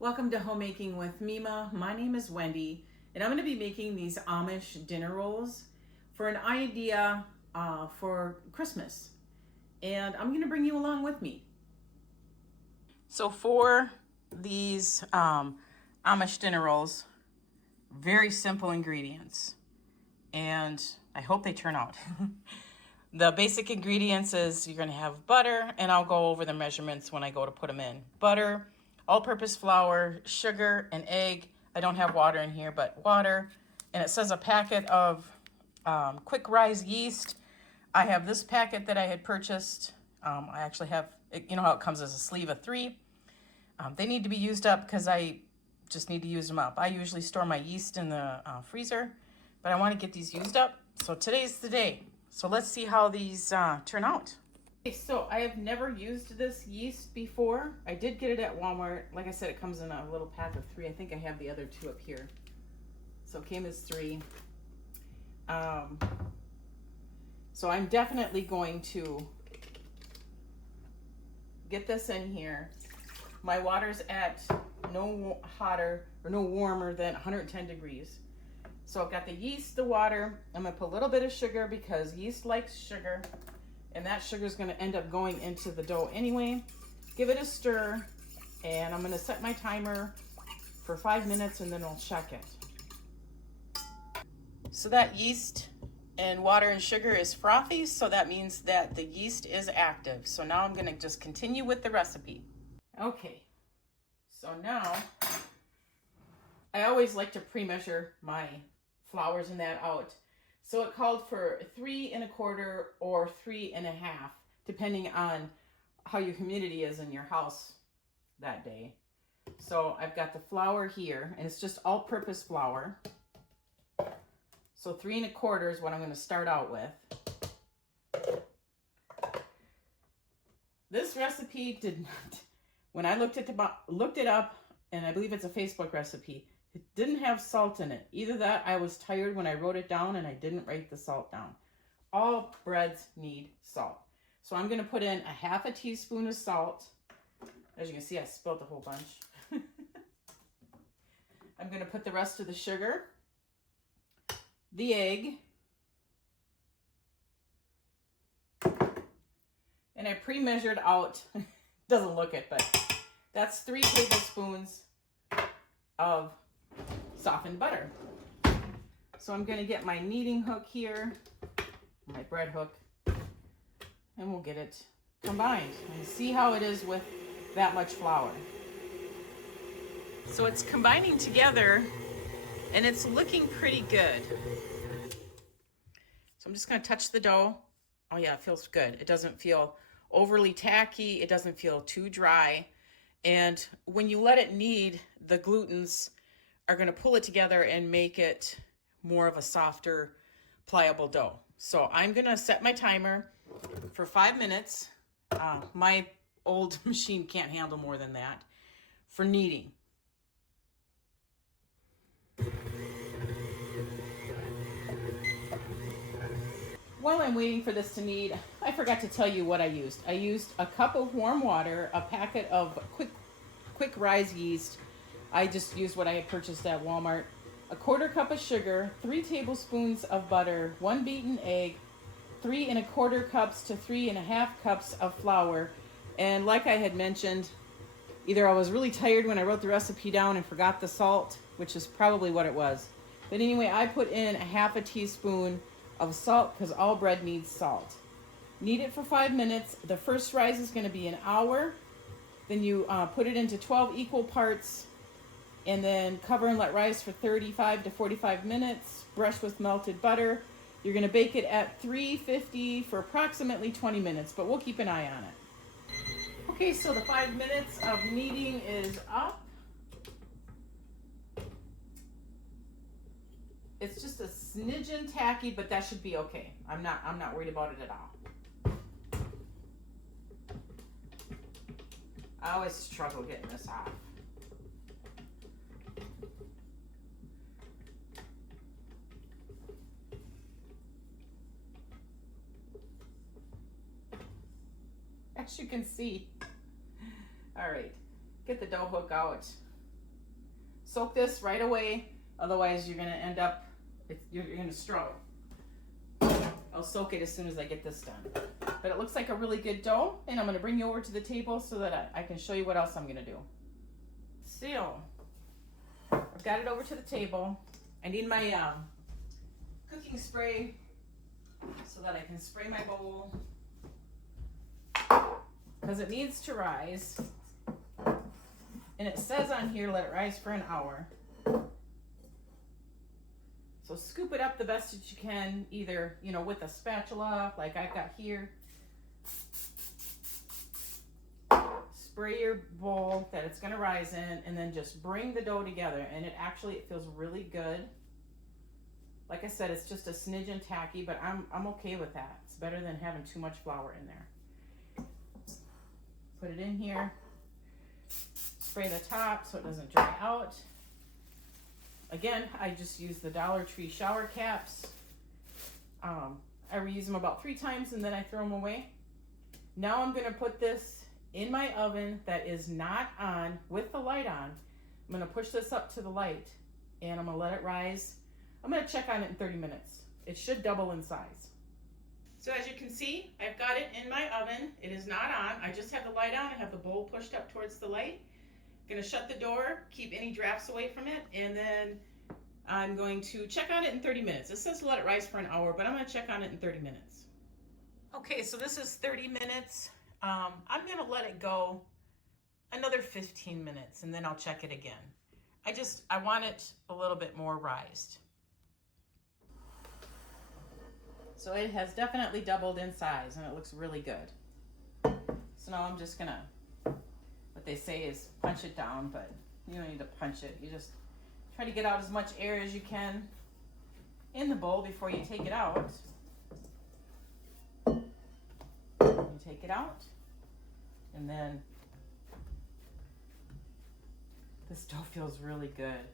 Welcome to Homemaking with Mima. My name is Wendy, and I'm going to be making these Amish dinner rolls for an idea for Christmas. And I'm going to bring you along with me. So for these Amish dinner rolls, very simple ingredients, and I hope they turn out. The basic ingredients is you're going to have butter, and I'll go over the measurements when I go to put them in. Butter, all-purpose flour, sugar, and egg. I don't have water in here, but water. And it says a packet of quick rise yeast. I have this packet that I had purchased. I actually have, you know how it comes as a sleeve of 3. They need to be used up because I just need to use them up. I usually store my yeast in the freezer, but I want to get these used up. So today's the day. So let's see how these turn out. Okay, so I have never used this yeast before. I did get it at Walmart. Like I said, it comes in a little pack of 3. I think I have the other 2 up here. So it came as 3. So I'm definitely going to get this in here. My water's at no hotter or no warmer than 110 degrees. So I've got the yeast, the water. I'm gonna put a little bit of sugar because yeast likes sugar, and that sugar is gonna end up going into the dough anyway. Give it a stir, and I'm gonna set my timer for 5 minutes, and then I'll check it. So that yeast and water and sugar is frothy, so that means that the yeast is active. So now I'm gonna just continue with the recipe. Okay, so now I always like to pre-measure my flours and that out. So it called for 3 1/4 or 3 1/2, depending on how your humidity is in your house that day. So I've got the flour here, and it's just all-purpose flour. So 3 1/4 is what I'm going to start out with. This recipe did not, when I looked it up, and I believe it's a Facebook recipe, it didn't have salt in it. Either that, I was tired when I wrote it down and I didn't write the salt down. All breads need salt. So I'm gonna put in 1/2 teaspoon of salt. As you can see, I spilled a whole bunch. I'm gonna put the rest of the sugar, the egg, and I pre-measured out, doesn't look it, but that's 3 tablespoons of softened butter. So I'm gonna get my kneading hook here, my bread hook, and we'll get it combined and see how it is with that much flour. So it's combining together and it's looking pretty good. So I'm just gonna touch the dough. Oh yeah, it feels good. It doesn't feel overly tacky. It doesn't feel too dry. And when you let it knead, the glutens are going to pull it together and make it more of a softer, pliable dough. So I'm going to set my timer for 5 minutes. My old machine can't handle more than that for kneading. While I'm waiting for this to knead, I forgot to tell you what I used. I used a cup of warm water, a packet of quick rise yeast. I just used what I had purchased at Walmart. 1/4 cup of sugar, 3 tablespoons of butter, 1 beaten egg, 3 1/4 cups to 3 1/2 cups of flour. And like I had mentioned, either I was really tired when I wrote the recipe down and forgot the salt, which is probably what it was. But anyway, I put in 1/2 teaspoon of salt because all bread needs salt. Knead it for 5 minutes. The first rise is going to be an hour. Then you put it into 12 equal parts, and then cover and let rise for 35 to 45 minutes. Brush with melted butter. You're going to bake it at 350 for approximately 20 minutes, but we'll keep an eye on it. Okay, so the 5 minutes of kneading is up. It's just a smidgen tacky, but that should be okay. I'm not worried about it at all. I always struggle getting this off. As you can see. All right, get the dough hook out. soak this right away. Otherwise, you're gonna end up, you're gonna struggle. I'll soak it as soon as I get this done. But it looks like a really good dough, and I'm gonna bring you over to the table so that I can show you what else I'm gonna do. So, I've got it over to the table. I need my cooking spray so that I can spray my bowl, because it needs to rise. And it says on here, let it rise for an hour. So scoop it up the best that you can, either, you know, with a spatula like I've got here. Spray your bowl that it's gonna rise in, and then just bring the dough together. And it feels really good. Like I said, it's just a smidgen tacky, but I'm okay with that. It's better than having too much flour in there. Put it in here. Spray the top so it doesn't dry out. Again, I just use the Dollar Tree shower caps. I reuse them about 3 times and then I throw them away. Now I'm gonna put this in my oven that is not on, with the light on. I'm gonna push this up to the light and I'm gonna let it rise. I'm gonna check on it in 30 minutes. It should double in size. So as you can see, I've got it in my oven. It is not on. I just have the light on. I have the bowl pushed up towards the light. Gonna shut the door, keep any drafts away from it, and then I'm going to check on it in 30 minutes. It says let it rise for an hour, but I'm gonna check on it in 30 minutes. Okay, so this is 30 minutes. I'm gonna let it go another 15 minutes and then I'll check it again. I want it a little bit more rised. So it has definitely doubled in size and it looks really good. So now I'm just gonna, what they say is punch it down, but you don't need to punch it. You just try to get out as much air as you can in the bowl before you take it out. You take it out, and then this dough feels really good.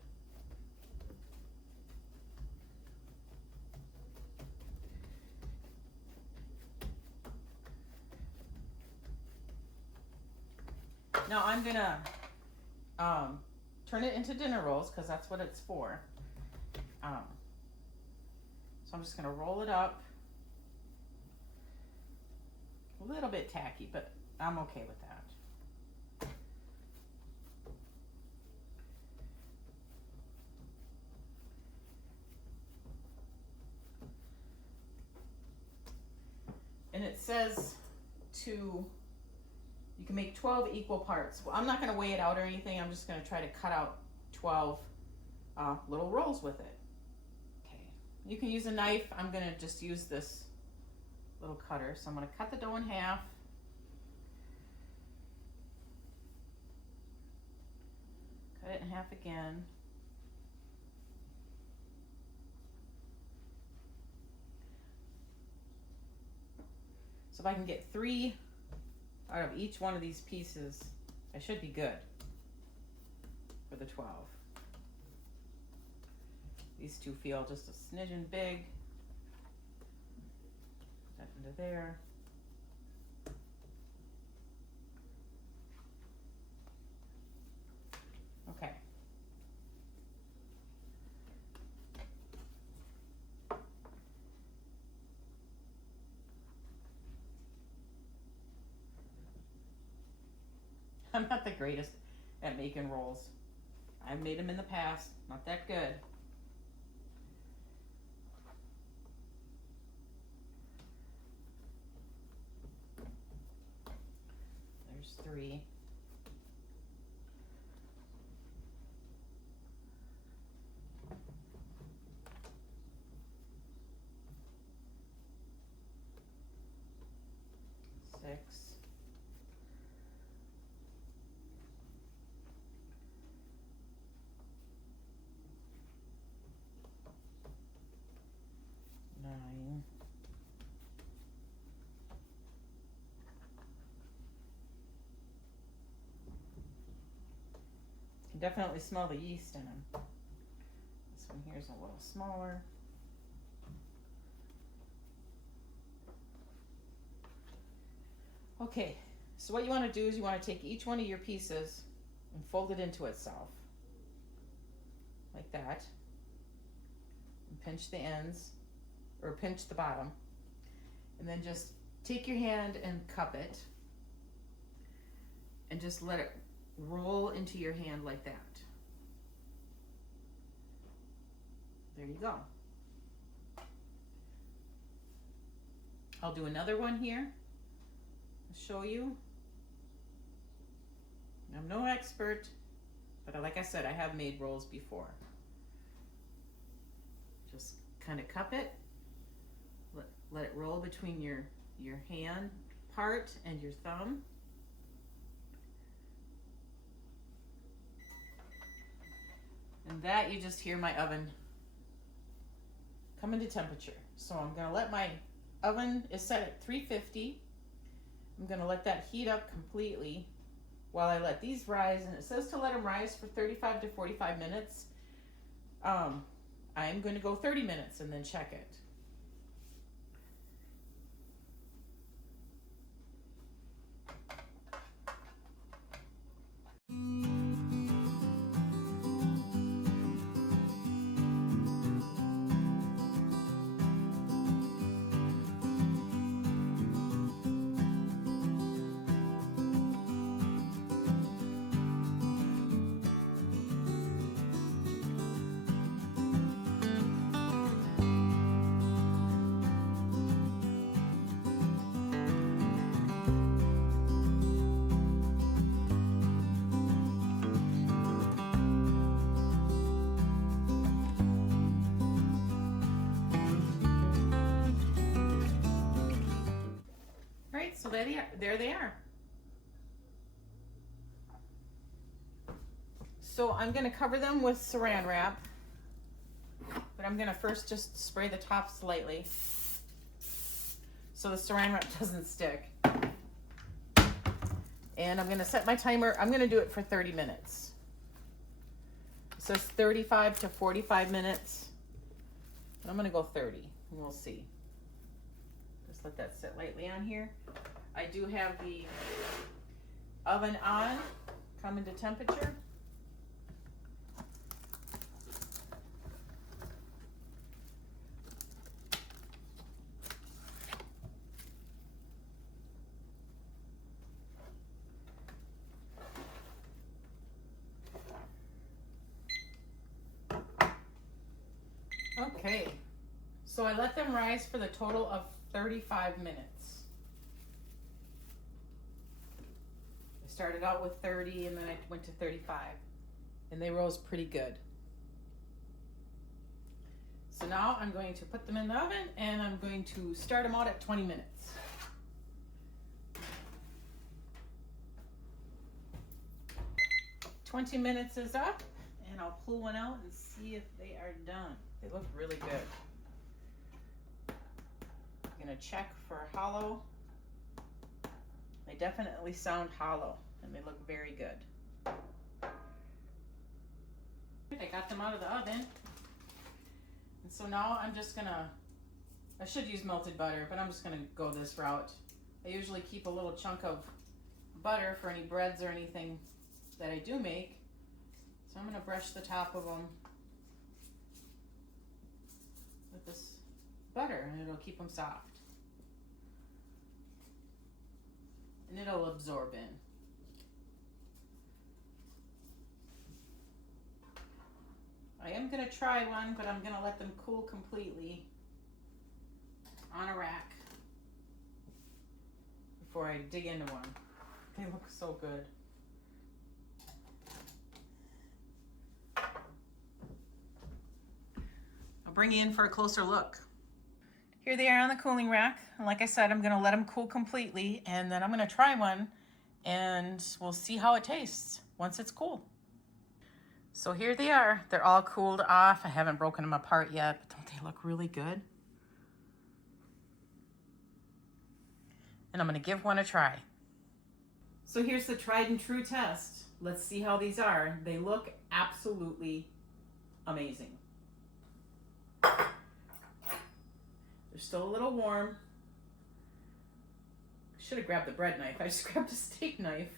Now I'm gonna turn it into dinner rolls because that's what it's for. So I'm just gonna roll it up. A little bit tacky, but I'm okay with that. And it says you can make 12 equal parts. Well, I'm not going to weigh it out or anything. I'm just going to try to cut out 12 little rolls with it. Okay, you can use a knife. I'm going to just use this little cutter. So I'm going to cut the dough in half. Cut it in half again. So if I can get 3 out of each one of these pieces, I should be good for the 12. These two feel just a smidgen big. Put that into there. Okay. I'm not the greatest at making rolls. I've made them in the past, not that good. There's 3. Six. 9. You can definitely smell the yeast in them. This one here is a little smaller. Okay, so what you want to do is you want to take each one of your pieces and fold it into itself. like that. And pinch the ends, or pinch the bottom. And then just take your hand and cup it. And just let it roll into your hand like that. There you go. I'll do another one here. I'll show you. I'm no expert, but like I said, I have made rolls before. Just kind of cup it. Let it roll between your hand part and your thumb. And that, you just hear my oven come into temperature. So I'm gonna let my oven is set at 350. I'm gonna let that heat up completely while I let these rise. And it says to let them rise for 35 to 45 minutes. I am gonna go 30 minutes and then check it. Right, so there they are. So I'm gonna cover them with saran wrap, but I'm gonna first just spray the top slightly so the saran wrap doesn't stick. And I'm gonna set my timer. I'm gonna do it for 30 minutes. It says 35 to 45 minutes. I'm gonna go 30 and we'll see. Just let that sit lightly on here. I do have the oven on, come into temperature. Okay, so I let them rise for the total of 35 minutes. I started out with 30 and then I went to 35 and they rose pretty good. So now I'm going to put them in the oven and I'm going to start them out at 20 minutes. "20 minutes is up and I'll pull one out and see if they are done. They look really good. I'm gonna check for hollow. They definitely sound hollow and they look very good. I got them out of the oven. And so now I'm just gonna, I should use melted butter, but I'm just gonna go this route. I usually keep a little chunk of butter for any breads or anything that I do make. So I'm gonna brush the top of them with this butter and it'll keep them soft. And it'll absorb in. I am gonna try one, but I'm gonna let them cool completely on a rack before I dig into one. They look so good. I'll bring you in for a closer look. Here they are on the cooling rack. And like I said, I'm gonna let them cool completely and then I'm gonna try one and we'll see how it tastes once it's cool. So here they are. They're all cooled off. I haven't broken them apart yet, but don't they look really good? And I'm gonna give one a try. So here's the tried and true test. Let's see how these are. They look absolutely amazing. They're still a little warm. I should have grabbed the bread knife. I just grabbed a steak knife.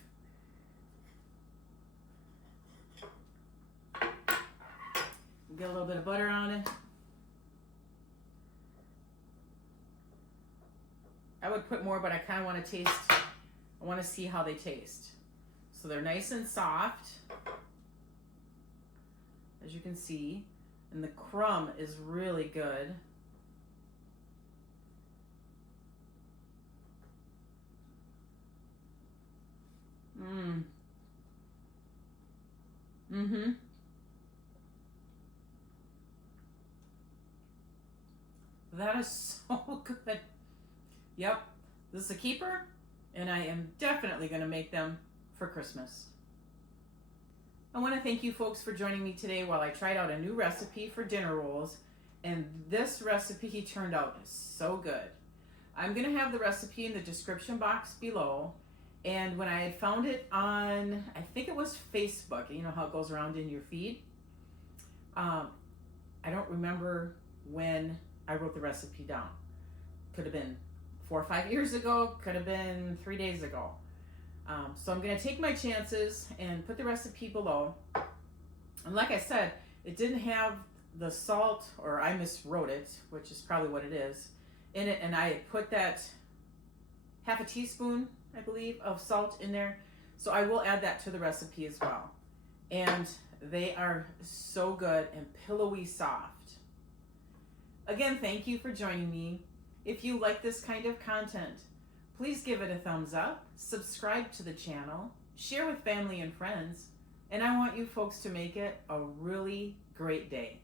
Get a little bit of butter on it. I would put more, but I kind of want to taste, I want to see how they taste. So they're nice and soft, as you can see, and the crumb is really good. That is so good. Yep, this is a keeper, and I am definitely going to make them for Christmas. I want to thank you folks for joining me today while I tried out a new recipe for dinner rolls, and this recipe turned out so good. I'm going to have the recipe in the description box below, and when I had found it on, I think it was Facebook, you know how it goes around in your feed. I don't remember when I wrote the recipe down. Could have been 4 or 5 years ago, could have been 3 days ago. So I'm going to take my chances and put the recipe below. And like I said, it didn't have the salt, or I miswrote it, which is probably what it is, in it. And I put that half a teaspoon, I believe, of salt in there. So I will add that to the recipe as well. And they are so good and pillowy soft. Again, thank you for joining me. If you like this kind of content, please give it a thumbs up, subscribe to the channel, share with family and friends, and I want you folks to make it a really great day.